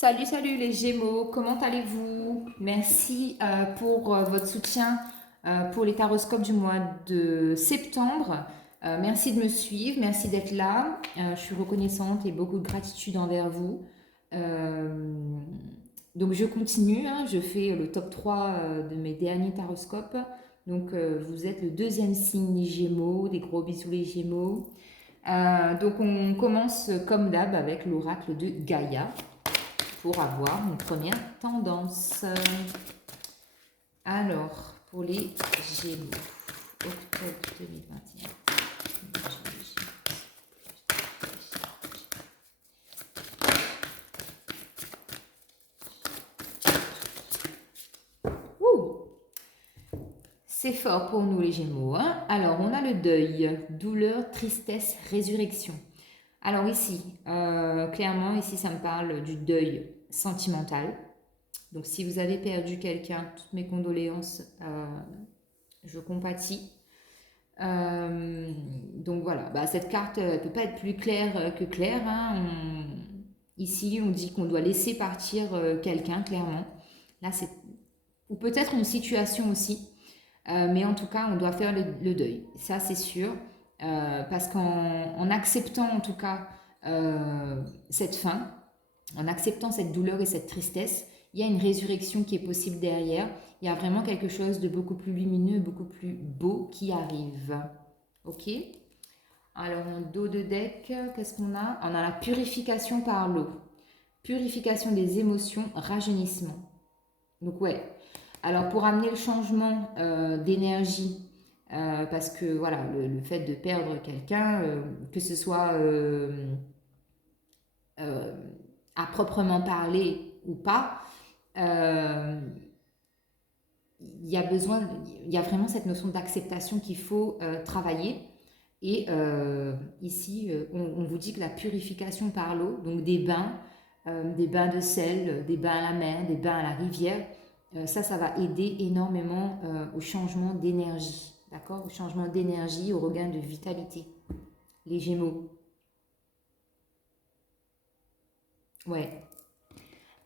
Salut, salut les Gémeaux, comment allez-vous? Merci pour votre soutien pour les taroscopes du mois de septembre. Merci de me suivre, merci d'être là. Je suis reconnaissante et beaucoup de gratitude envers vous. Euh, donc je continue, hein, je fais le top 3 de mes derniers taroscopes. Donc vous êtes le deuxième signe des Gémeaux, des gros bisous les Gémeaux. Donc on commence comme d'hab avec l'oracle de Gaïa pour avoir une première tendance. Alors, pour les Gémeaux, octobre 2021. Ouh, c'est fort pour nous les Gémeaux, hein. Alors, on a le deuil, douleur, tristesse, résurrection. Alors ici, clairement, ici, ça me parle du deuil sentimental. Donc, si vous avez perdu quelqu'un, toutes mes condoléances, je compatis. Donc voilà, bah, cette carte ne peut pas être plus claire que claire, hein. Ici, on dit qu'on doit laisser partir quelqu'un, clairement. Là, c'est... Ou peut-être une situation aussi, mais en tout cas, on doit faire le deuil. Ça, c'est sûr. Parce qu'en acceptant, en tout cas, cette fin, en acceptant cette douleur et cette tristesse, il y a une résurrection qui est possible derrière. Il y a vraiment quelque chose de beaucoup plus lumineux, beaucoup plus beau qui arrive. Ok. Alors en dos de deck, qu'est-ce qu'on a? On a la purification par l'eau. Purification des émotions, rajeunissement. Donc ouais. Alors pour amener le changement d'énergie, parce que voilà, le fait de perdre quelqu'un, que ce soit euh, à proprement parler ou pas, euh, il y a vraiment cette notion d'acceptation qu'il faut travailler. Et ici, on vous dit que la purification par l'eau, donc des bains de sel, des bains à la mer, des bains à la rivière, ça va aider énormément au changement d'énergie, d'accord? Au changement d'énergie, au regain de vitalité. Les Gémeaux. Ouais.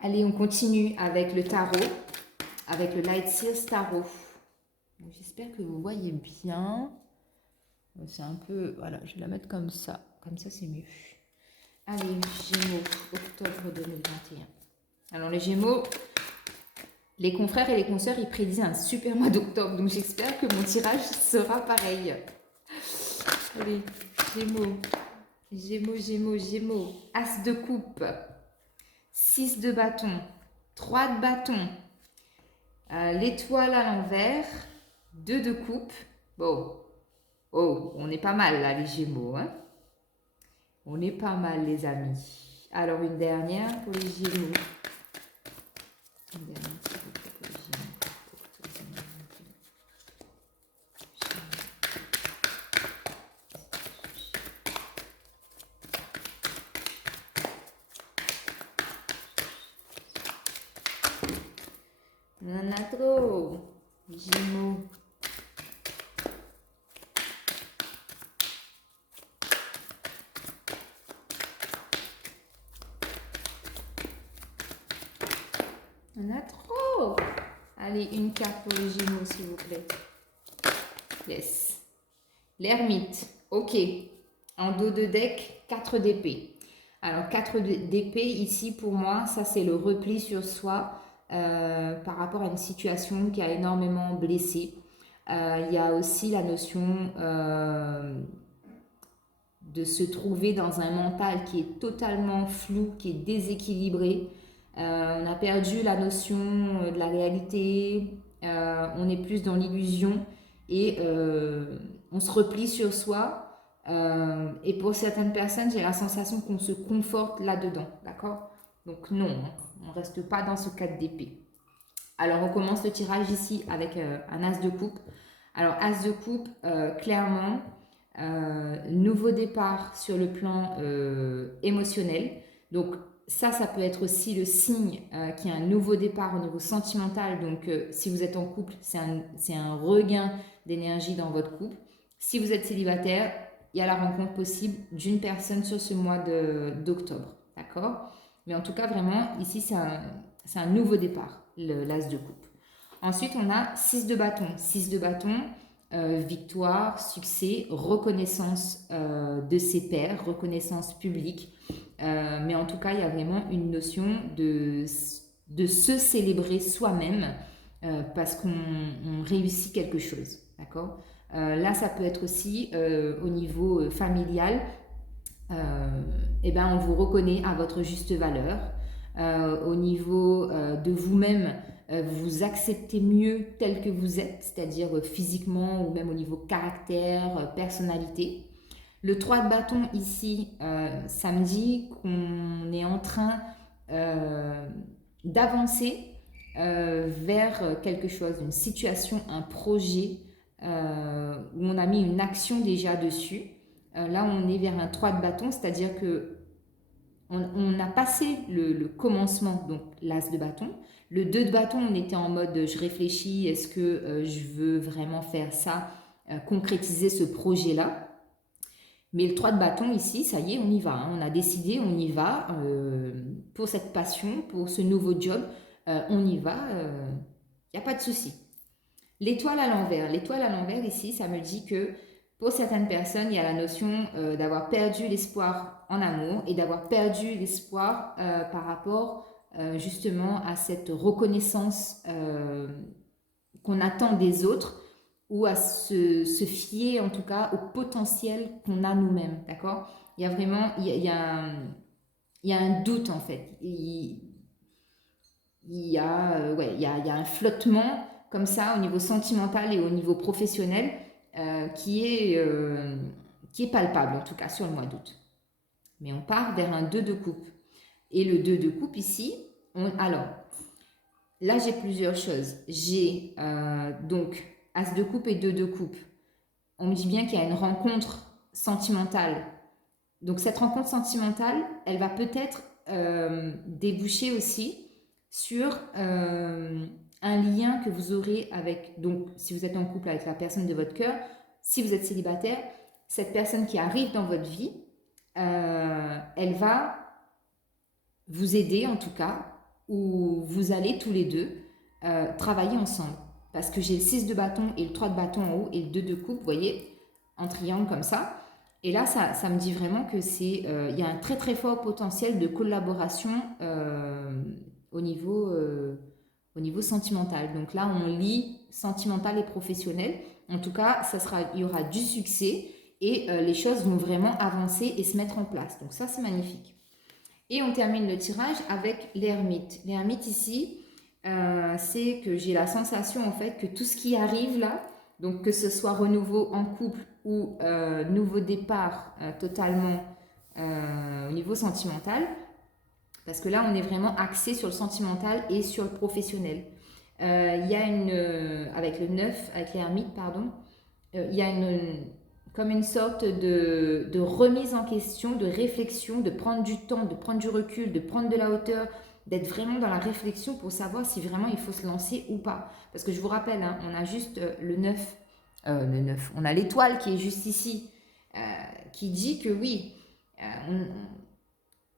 Allez, on continue avec le tarot, avec le Light Seals Tarot. J'espère que vous voyez bien. C'est un peu... Voilà, je vais la mettre comme ça. Comme ça, c'est mieux. Allez, Gémeaux, octobre 2021. Alors, les Gémeaux, les confrères et les consoeurs, ils prédisaient un super mois d'octobre. Donc, j'espère que mon tirage sera pareil. Allez, Gémeaux, Gémeaux, Gémeaux, Gémeaux. As de coupe, 6 de bâton, 3 de bâton, l'étoile à l'envers, 2 de coupe. Bon, oh, on est pas mal là, les Gémeaux, hein. On est pas mal, les amis. Alors, une dernière pour les Gémeaux. Une dernière, s'il vous plaît, pour les Gémeaux. On en a trop. Gémeaux. On en a trop. Allez, une carte pour les Gémeaux, s'il vous plaît. Yes. L'ermite. Ok. En dos de deck, 4 d'épée. Alors, 4 d'épée, ici, pour moi, ça, c'est le repli sur soi par rapport à une situation qui a énormément blessé. Il y a aussi la notion de se trouver dans un mental qui est totalement flou, qui est déséquilibré. On a perdu la notion de la réalité, on est plus dans l'illusion et on se replie sur soi. Et pour certaines personnes, j'ai la sensation qu'on se conforte là-dedans, d'accord? Donc non, on ne reste pas dans ce cadre d'épée. Alors on commence le tirage ici avec un as de coupe. Alors as de coupe, clairement, nouveau départ sur le plan émotionnel. Donc ça peut être aussi le signe qu'il y a un nouveau départ au niveau sentimental. Donc si vous êtes en couple, c'est un regain d'énergie dans votre couple. Si vous êtes célibataire, il y a la rencontre possible d'une personne sur ce mois d'octobre. D'accord? Mais en tout cas, vraiment, ici, c'est un nouveau départ, l'as de coupe. Ensuite, on a 6 de bâton. 6 de bâton, victoire, succès, reconnaissance de ses pairs, reconnaissance publique. Mais en tout cas, il y a vraiment une notion de se célébrer soi-même parce qu'on réussit quelque chose. D'accord. Là, ça peut être aussi au niveau familial. Eh ben, on vous reconnaît à votre juste valeur. Au niveau de vous-même, vous vous acceptez mieux tel que vous êtes, c'est-à-dire physiquement ou même au niveau caractère, personnalité. Le 3 de bâton ici, ça me dit qu'on est en train d'avancer vers quelque chose, une situation, un projet où on a mis une action déjà dessus. Là, on est vers un 3 de bâton, c'est-à-dire que on a passé le commencement, donc l'as de bâton. Le 2 de bâton, on était en mode je réfléchis, est-ce que je veux vraiment faire ça, concrétiser ce projet-là. Mais le 3 de bâton ici, ça y est, on y va. Hein. On a décidé, on y va pour cette passion, pour ce nouveau job. On y va, il n'y a pas de souci. L'étoile à l'envers. L'étoile à l'envers ici, ça me dit que pour certaines personnes, il y a la notion d'avoir perdu l'espoir en amour et d'avoir perdu l'espoir par rapport justement à cette reconnaissance qu'on attend des autres ou à se fier en tout cas au potentiel qu'on a nous-mêmes, d'accord. Il y a vraiment, il y a un doute en fait. Il y a, ouais, il y a un flottement comme ça au niveau sentimental et au niveau professionnel qui est palpable en tout cas sur le mois d'août. Mais on part vers un 2 de coupe. Et le 2 de coupe ici, alors là j'ai plusieurs choses. J'ai donc As de coupe et 2 de coupe. On me dit bien qu'il y a une rencontre sentimentale. Donc cette rencontre sentimentale, elle va peut-être déboucher aussi sur un lien que vous aurez avec, donc si vous êtes en couple avec la personne de votre cœur, si vous êtes célibataire, cette personne qui arrive dans votre vie, elle va vous aider en tout cas, ou vous allez tous les deux travailler ensemble. Parce que j'ai le 6 de bâton et le 3 de bâton en haut et le 2 de coupe, vous voyez, en triangle comme ça. Et là, ça me dit vraiment que c'est, y a un très très fort potentiel de collaboration au niveau sentimental. Donc là, on lie sentimental et professionnel. En tout cas, il y aura du succès et les choses vont vraiment avancer et se mettre en place. Donc ça, c'est magnifique. Et on termine le tirage avec l'ermite. L'ermite ici, c'est que j'ai la sensation en fait que tout ce qui arrive là, donc que ce soit renouveau en couple ou nouveau départ totalement au niveau sentimental, parce que là on est vraiment axé sur le sentimental et sur le professionnel. Il y a avec le 9, avec l'ermite, pardon, il y a comme une sorte de remise en question, de réflexion, de prendre du temps, de prendre du recul, de prendre de la hauteur, d'être vraiment dans la réflexion pour savoir si vraiment il faut se lancer ou pas. Parce que je vous rappelle, hein, on a juste le 9, on a l'étoile qui est juste ici, qui dit que oui,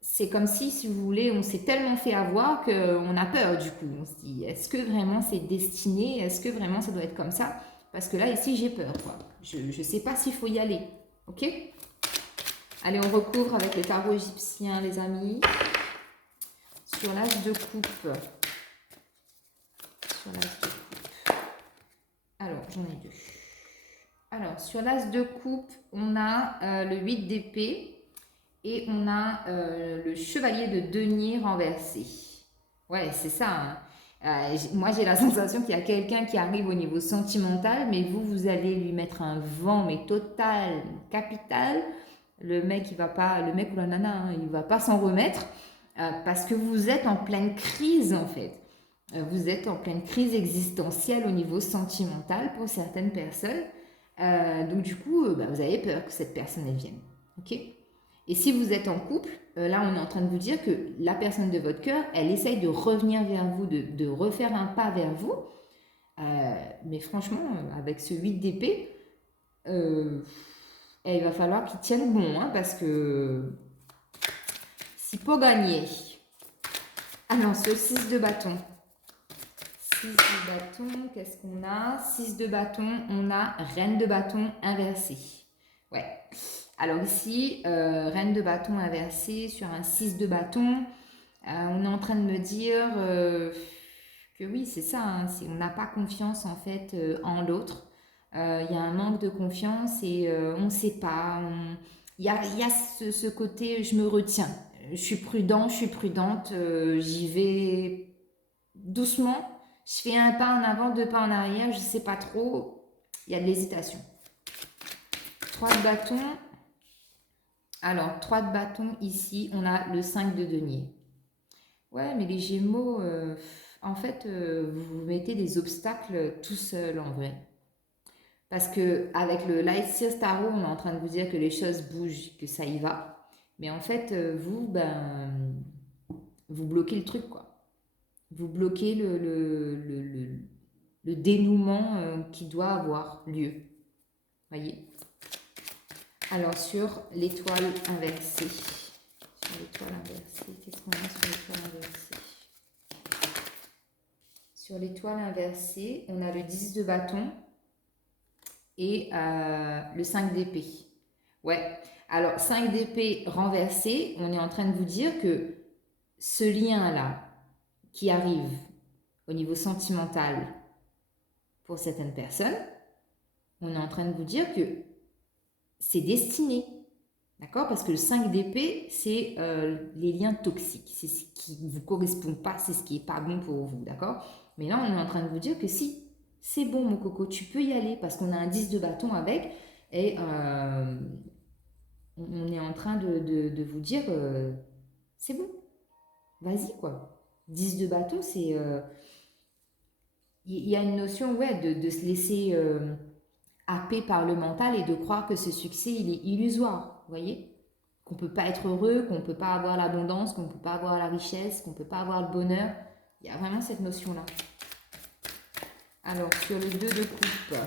c'est comme si vous voulez, on s'est tellement fait avoir qu'on a peur du coup. On se dit, est-ce que vraiment c'est destiné? Est-ce que vraiment ça doit être comme ça? Parce que là, ici, j'ai peur, quoi. Je ne sais pas s'il faut y aller. Ok? Allez, on recouvre avec le tarot égyptien, les amis. Sur l'as de coupe. Sur l'as de coupe. Alors, j'en ai deux. Alors, sur l'as de coupe, on a le 8 d'épée et on a le chevalier de denier renversé. Ouais, c'est ça, hein. Moi, j'ai la sensation qu'il y a quelqu'un qui arrive au niveau sentimental, mais vous allez lui mettre un vent, mais total, capital. Le mec, il va pas, le mec ou la nana, hein, il va pas s'en remettre parce que vous êtes en pleine crise, en fait. Vous êtes en pleine crise existentielle au niveau sentimental pour certaines personnes. Donc, du coup, vous avez peur que cette personne elle vienne. Ok? Et si vous êtes en couple, là on est en train de vous dire que la personne de votre cœur, elle essaye de revenir vers vous, de refaire un pas vers vous. Mais franchement, avec ce 8 d'épée, il va falloir qu'il tienne bon, hein, parce que si pour gagner, Alors, sur le 6 de bâton. 6 de bâton, qu'est-ce qu'on a? 6 de bâton, on a reine de bâton inversée. Ouais. Alors ici, reine de bâton inversée sur un 6 de bâton. On est en train de me dire que oui, c'est ça. Hein, on n'a pas confiance en fait en l'autre. Il y a un manque de confiance et on ne sait pas. Il y a ce côté, je me retiens. Je suis prudent, je suis prudente. J'y vais doucement. Je fais un pas en avant, deux pas en arrière. Je ne sais pas trop. Il y a de l'hésitation. 3 de bâton. Alors, 3 de bâton ici. On a le 5 de denier. Ouais, mais les Gémeaux, en fait, vous vous mettez des obstacles tout seul en vrai. Parce que avec le Light Sears Tarot, on est en train de vous dire que les choses bougent, que ça y va. Mais en fait, vous, ben, vous bloquez le truc, quoi. Vous bloquez le dénouement qui doit avoir lieu. Voyez? Alors, sur l'étoile inversée. Sur l'étoile inversée, qu'est-ce qu'on a sur l'étoile inversée? Sur l'étoile inversée, on a le 10 de bâton et le 5 d'épée. Ouais, alors 5 d'épée renversé, on est en train de vous dire que ce lien-là qui arrive au niveau sentimental pour certaines personnes, on est en train de vous dire que c'est destiné. D'accord? Parce que le 5 d'épée, c'est les liens toxiques. C'est ce qui ne vous correspond pas, c'est ce qui n'est pas bon pour vous. D'accord? Mais là, on est en train de vous dire que si, c'est bon, mon coco, tu peux y aller parce qu'on a un 10 de bâton avec et on est en train de vous dire c'est bon, vas-y quoi. 10 de bâton, c'est. Il y a une notion ouais, de se laisser happer par le mental et de croire que ce succès, il est illusoire. Vous voyez? Qu'on ne peut pas être heureux, qu'on ne peut pas avoir l'abondance, qu'on ne peut pas avoir la richesse, qu'on ne peut pas avoir le bonheur. Il y a vraiment cette notion-là. Alors, sur le 2 de coupe.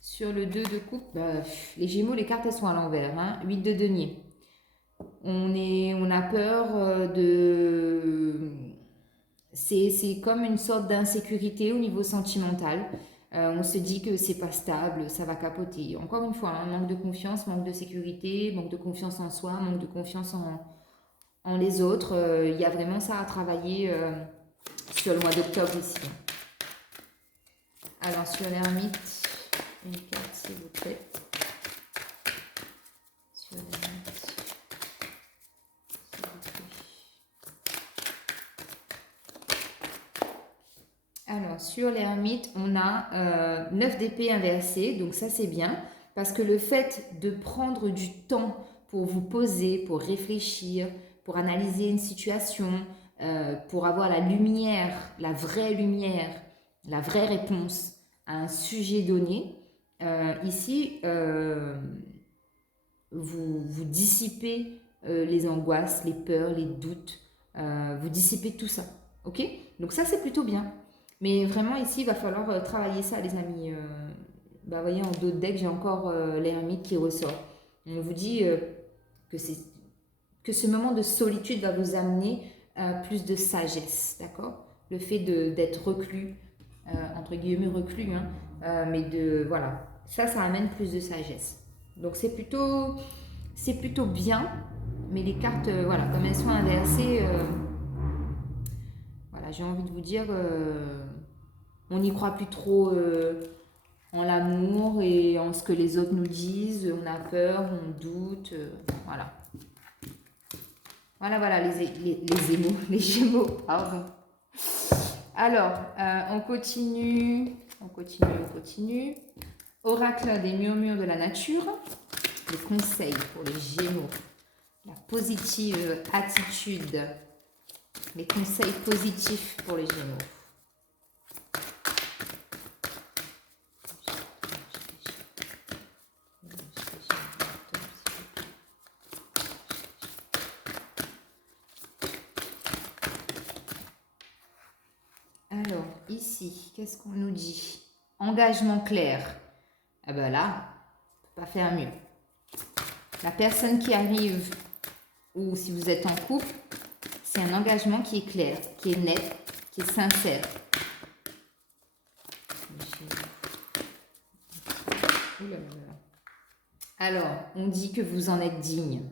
Sur le 2 de coupe, bah, les Gémeaux, les cartes, elles sont à l'envers. Hein. 8 de denier. On a peur de... C'est comme une sorte d'insécurité au niveau sentimental. On se dit que c'est pas stable, ça va capoter. Encore une fois, hein, manque de confiance, manque de sécurité, manque de confiance en soi, manque de confiance en les autres. Il y a vraiment ça à travailler sur le mois d'octobre ici. Alors sur l'ermite, une carte s'il vous plaît. Sur l'ermite, s'il vous plaît. Alors, sur l'ermite, on a 9 d'épée inversé, donc ça c'est bien, parce que le fait de prendre du temps pour vous poser, pour réfléchir, pour analyser une situation, pour avoir la lumière, la vraie réponse à un sujet donné, ici, vous dissipez les angoisses, les peurs, les doutes, vous dissipez tout ça, ok? Donc ça c'est plutôt bien. Mais vraiment, ici, il va falloir travailler ça, les amis. Vous voyez, en dos de deck, j'ai encore l'ermite qui ressort. On vous dit que ce moment de solitude va vous amener plus de sagesse, d'accord? Le fait d'être reclus, entre guillemets reclus, hein, mais voilà, ça amène plus de sagesse. Donc c'est plutôt bien, mais les cartes, voilà, comme elles sont inversées, voilà, j'ai envie de vous dire... on n'y croit plus trop en l'amour et en ce que les autres nous disent. On a peur, on doute. Voilà. Voilà, les Gémeaux, pardon. Alors, on continue. Oracle des murmures de la nature. Les conseils pour les Gémeaux. La positive attitude. Les conseils positifs pour les Gémeaux. Alors, ici, qu'est-ce qu'on nous dit? Engagement clair. Ah ben là, on ne peut pas faire mieux. La personne qui arrive, ou si vous êtes en couple, c'est c'est un engagement qui est clair, qui est net, qui est sincère. Alors, on dit que vous en êtes digne.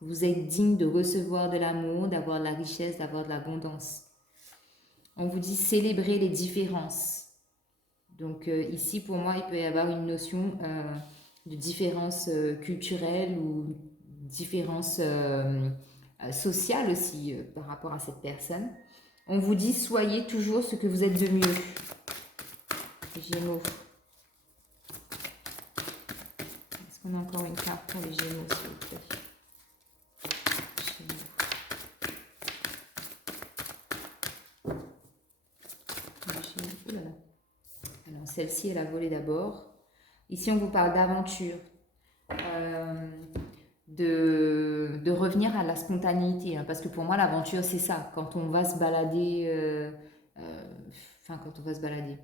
Vous êtes digne de recevoir de l'amour, d'avoir de la richesse, d'avoir de l'abondance. On vous dit célébrer les différences. Donc ici, pour moi, il peut y avoir une notion de différence culturelle ou différence sociale aussi par rapport à cette personne. On vous dit soyez toujours ce que vous êtes de mieux. Gémeaux. Est-ce qu'on a encore une carte pour les Gémeaux, s'il vous plaît? Alors, celle-ci, elle a volé d'abord. Ici, on vous parle d'aventure, de revenir à la spontanéité. Hein, parce que pour moi, l'aventure, c'est ça. Quand on va se balader, quand on va se balader.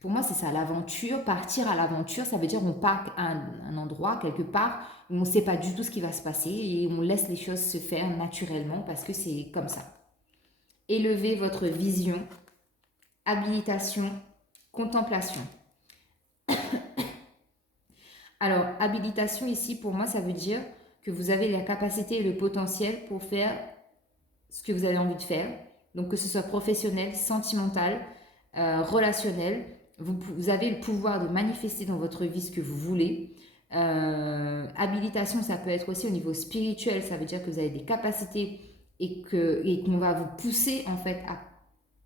Pour moi, c'est ça, l'aventure. Partir à l'aventure, ça veut dire on part à un endroit, quelque part, où on ne sait pas du tout ce qui va se passer et on laisse les choses se faire naturellement parce que c'est comme ça. Élevez votre vision, habilitation, contemplation. Alors, habilitation ici, pour moi, ça veut dire que vous avez la capacité et le potentiel pour faire ce que vous avez envie de faire. Donc, que ce soit professionnel, sentimental, relationnel, vous avez le pouvoir de manifester dans votre vie ce que vous voulez. Habilitation, ça peut être aussi au niveau spirituel, ça veut dire que vous avez des capacités et qu'on va vous pousser en fait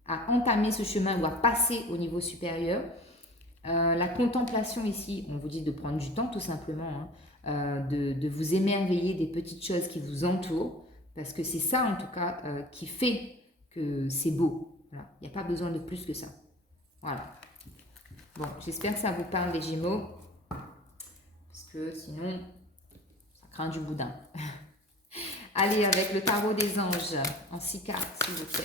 à entamer ce chemin ou à passer au niveau supérieur. La contemplation ici, on vous dit de prendre du temps tout simplement, hein, de vous émerveiller des petites choses qui vous entourent, parce que c'est ça en tout cas qui fait que c'est beau. Voilà. Il n'y a pas besoin de plus que ça. Voilà. Bon, j'espère que ça vous parle les Gémeaux, parce que sinon, ça craint du boudin. Allez, avec le tarot des anges, en 6 cartes, s'il vous plaît.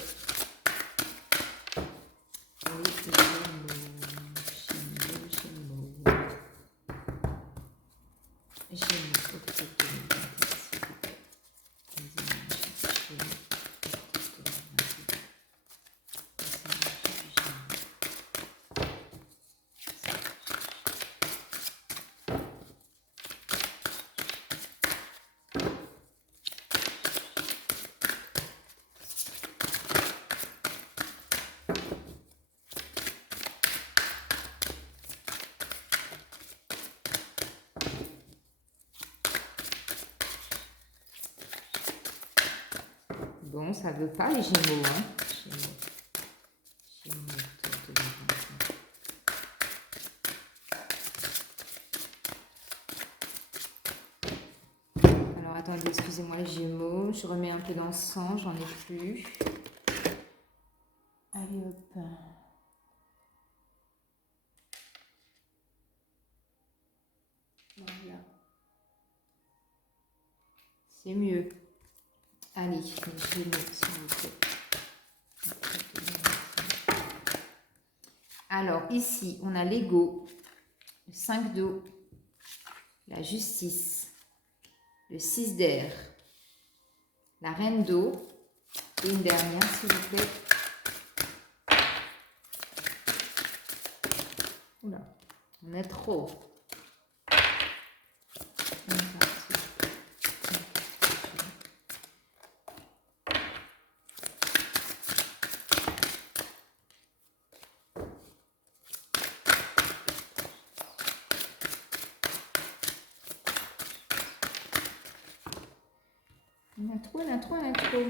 Bon, ça ne veut pas les Gémeaux, hein. Alors, attendez, excusez-moi les Gémeaux. Je remets un peu dans le sang, j'en ai plus. Allez, hop. Voilà. C'est mieux. Allez, les Gémeaux, s'il vous plaît. Alors, ici, on a l'ego, le 5 d'eau, la justice, le 6 d'air, la reine d'eau, et une dernière, s'il vous plaît. Oula, on est trop. On a trop.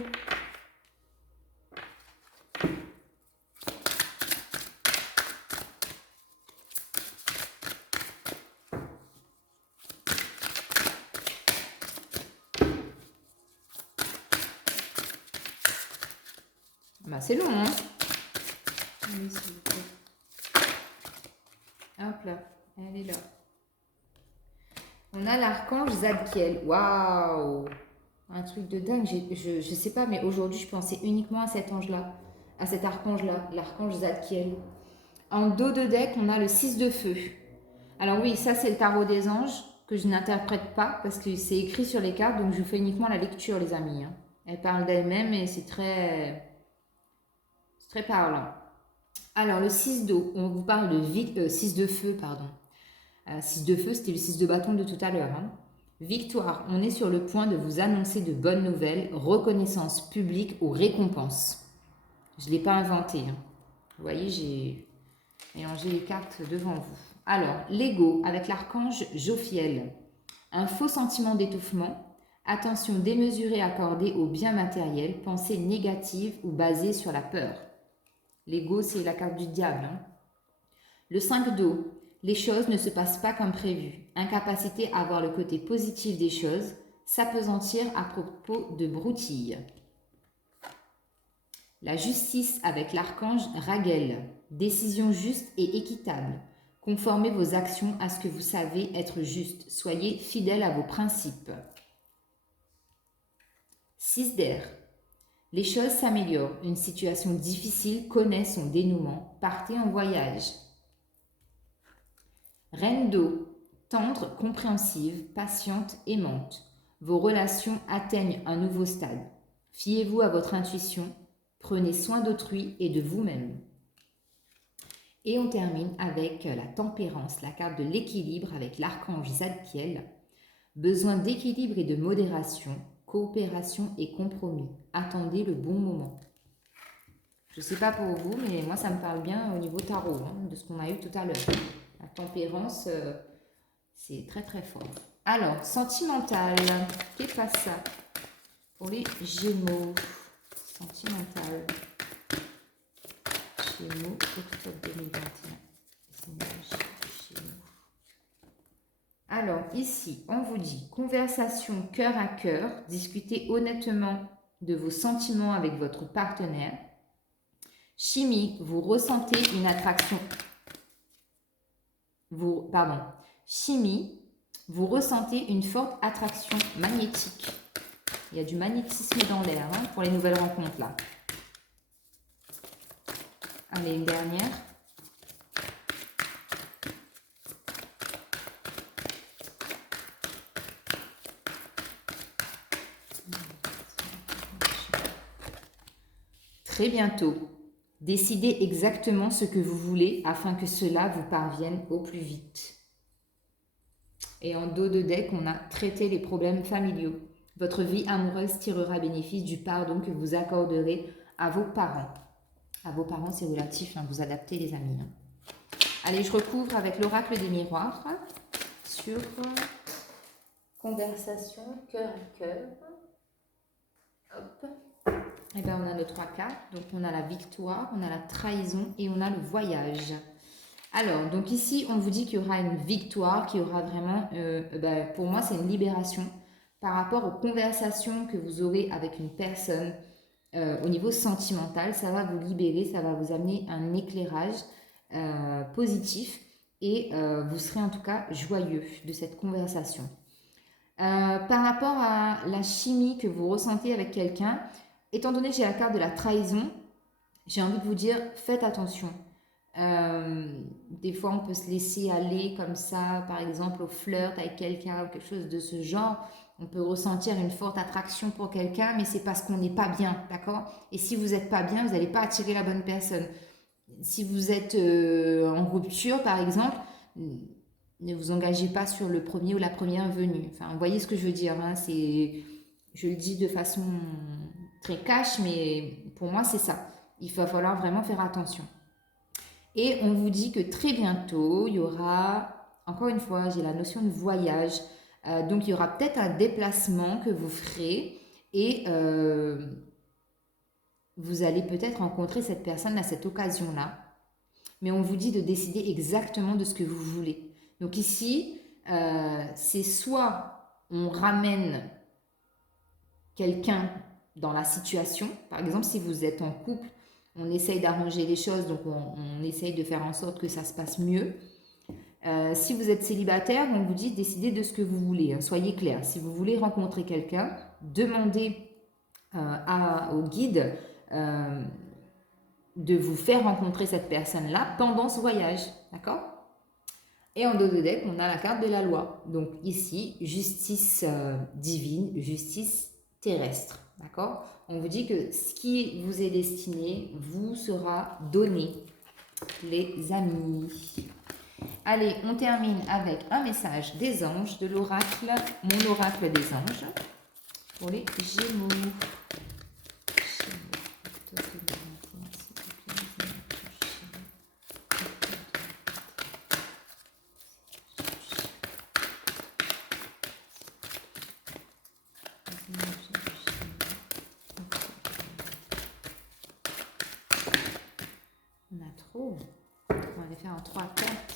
Bah, c'est long, hein? Oui, s'il vous plaît. Hop là, elle est là. On a l'archange Zadkiel. Waouh! Un truc de dingue. Je sais pas, mais aujourd'hui, je pensais uniquement à cet ange-là, à cet archange-là, l'archange Zadkiel. En dos de deck, on a le 6 de feu. Alors oui, ça, c'est le tarot des anges que je n'interprète pas parce que c'est écrit sur les cartes, donc je fais uniquement la lecture, les amis. Hein. Elle parle d'elle-même et c'est très parlant. Alors, le 6 d'eau, on vous parle de 6 de feu, pardon. 6 de feu, c'était le 6 de bâton de tout à l'heure. Hein. Victoire, on est sur le point de vous annoncer de bonnes nouvelles, reconnaissance publique ou récompense. Je ne l'ai pas inventé. Hein. Vous voyez, j'ai mélangé les cartes devant vous. Alors, l'ego avec l'archange Jophiel. Un faux sentiment d'étouffement. Attention démesurée accordée aux biens matériels, pensée négative ou basée sur la peur. L'ego, c'est la carte du diable. Hein. Le 5 d'eau. Les choses ne se passent pas comme prévu. Incapacité à voir le côté positif des choses. S'apesantir à propos de broutilles. La justice avec l'archange Raguel. Décision juste et équitable. Conformez vos actions à ce que vous savez être juste. Soyez fidèle à vos principes. 6 d'air. Les choses s'améliorent. Une situation difficile connaît son dénouement. Partez en voyage. Reine d'eau. Tendre, compréhensive, patiente, aimante. Vos relations atteignent un nouveau stade. Fiez-vous à votre intuition. Prenez soin d'autrui et de vous-même. Et on termine avec la tempérance, la carte de l'équilibre avec l'archange Zadkiel. Besoin d'équilibre et de modération, coopération et compromis. Attendez le bon moment. Je ne sais pas pour vous, mais moi ça me parle bien au niveau tarot, hein, de ce qu'on a eu tout à l'heure. La tempérance, c'est très très fort. Alors, sentimental, qu'est-ce que ça pour les Gémeaux? Sentimental. Gémeaux, octobre 2021. Alors, ici, on vous dit conversation cœur à cœur, discutez honnêtement de vos sentiments avec votre partenaire. Chimie, vous ressentez une attraction. Chimie, vous ressentez une forte attraction magnétique. Il y a du magnétisme dans l'air hein, pour les nouvelles rencontres là. Allez, une dernière. Très bientôt. Décidez exactement ce que vous voulez afin que cela vous parvienne au plus vite. Et en dos de deck, on a traité les problèmes familiaux. Votre vie amoureuse tirera bénéfice du pardon que vous accorderez à vos parents. À vos parents, c'est relatif, hein, vous adaptez les amis. Hein. Allez, je recouvre avec l'oracle des miroirs sur conversation cœur à cœur. Hop. Et bien, on a nos 3 cartes. Donc, on a la victoire, on a la trahison et on a le voyage. Alors, donc ici, on vous dit qu'il y aura une victoire, qu'il y aura vraiment, pour moi, c'est une libération par rapport aux conversations que vous aurez avec une personne au niveau sentimental. Ça va vous libérer, ça va vous amener un éclairage positif et vous serez en tout cas joyeux de cette conversation. Par rapport à la chimie que vous ressentez avec quelqu'un, étant donné que j'ai la carte de la trahison, j'ai envie de vous dire, faites attention. Des fois, on peut se laisser aller comme ça, par exemple, au flirt avec quelqu'un ou quelque chose de ce genre. On peut ressentir une forte attraction pour quelqu'un, mais c'est parce qu'on n'est pas bien, d'accord? Et si vous n'êtes pas bien, vous n'allez pas attirer la bonne personne. Si vous êtes en rupture, par exemple, ne vous engagez pas sur le premier ou la première venue. Enfin, vous voyez ce que je veux dire, hein? Je le dis de façon très cash, mais pour moi, c'est ça. Il va falloir vraiment faire attention. Et on vous dit que très bientôt, il y aura, encore une fois, j'ai la notion de voyage. Donc, il y aura peut-être un déplacement que vous ferez et vous allez peut-être rencontrer cette personne à cette occasion-là. Mais on vous dit de décider exactement de ce que vous voulez. Donc ici, c'est soit on ramène quelqu'un dans la situation. Par exemple, si vous êtes en couple, on essaye d'arranger les choses, donc on essaye de faire en sorte que ça se passe mieux. Si vous êtes célibataire, on vous dit décidez de ce que vous voulez, hein, soyez clair. Si vous voulez rencontrer quelqu'un, demandez au guide de vous faire rencontrer cette personne-là pendant ce voyage, d'accord? Et en dos de deck, on a la carte de la loi. Donc ici, justice divine, justice terrestre. D'accord? On vous dit que ce qui vous est destiné vous sera donné, les amis. Allez, on termine avec un message des anges, de l'oracle, mon oracle des anges, pour les Gémeaux. On a trop. On va les faire en 3 cartes.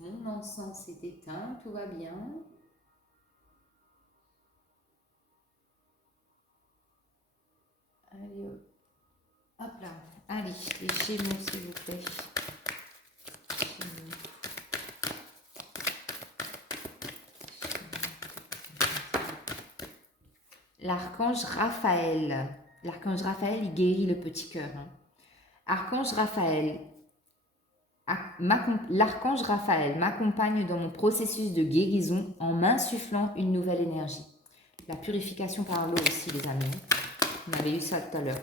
Mon encens est éteint, tout va bien. Allez, hop là. Allez, les Gémeaux, s'il vous plaît. L'archange Raphaël. L'archange Raphaël, il guérit le petit cœur. Hein. Archange Raphaël. L'archange Raphaël m'accompagne dans mon processus de guérison en m'insufflant une nouvelle énergie. La purification par l'eau aussi, les amis. On avait eu ça tout à l'heure.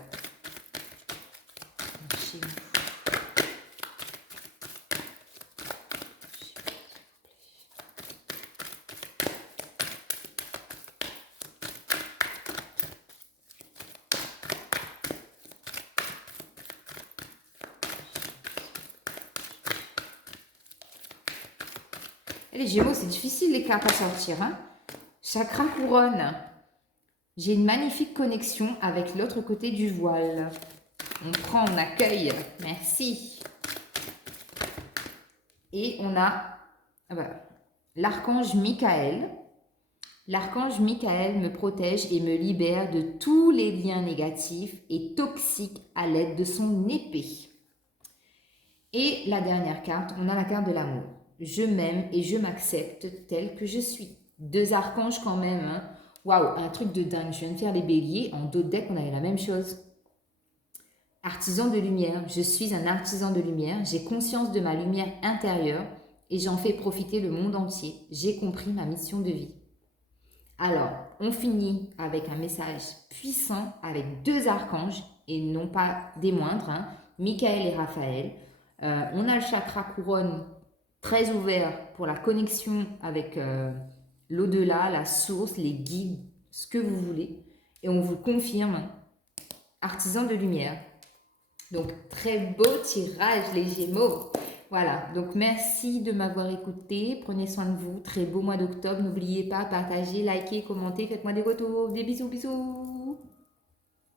Les Gémeaux, c'est difficile les cartes à sortir. Hein. Chakra couronne. J'ai une magnifique connexion avec l'autre côté du voile. On prend, on accueille. Merci. Et on a l'archange Michael. L'archange Michael me protège et me libère de tous les liens négatifs et toxiques à l'aide de son épée. Et la dernière carte, on a la carte de l'amour. Je m'aime et je m'accepte tel que je suis. 2 archanges quand même. Hein. Waouh, un truc de dingue. Je viens de faire les béliers. En d'autres decks, on avait la même chose. Artisan de lumière. Je suis un artisan de lumière. J'ai conscience de ma lumière intérieure et j'en fais profiter le monde entier. J'ai compris ma mission de vie. Alors, on finit avec un message puissant avec 2 archanges et non pas des moindres, hein, Michael et Raphaël. On a le chakra couronne très ouvert pour la connexion avec l'au-delà, la source, les guides, ce que vous voulez. Et on vous confirme, artisan de lumière. Donc, très beau tirage, les Gémeaux. Voilà, donc merci de m'avoir écouté. Prenez soin de vous. Très beau mois d'octobre. N'oubliez pas, partagez, likez, commentez. Faites-moi des retours. Des bisous, bisous.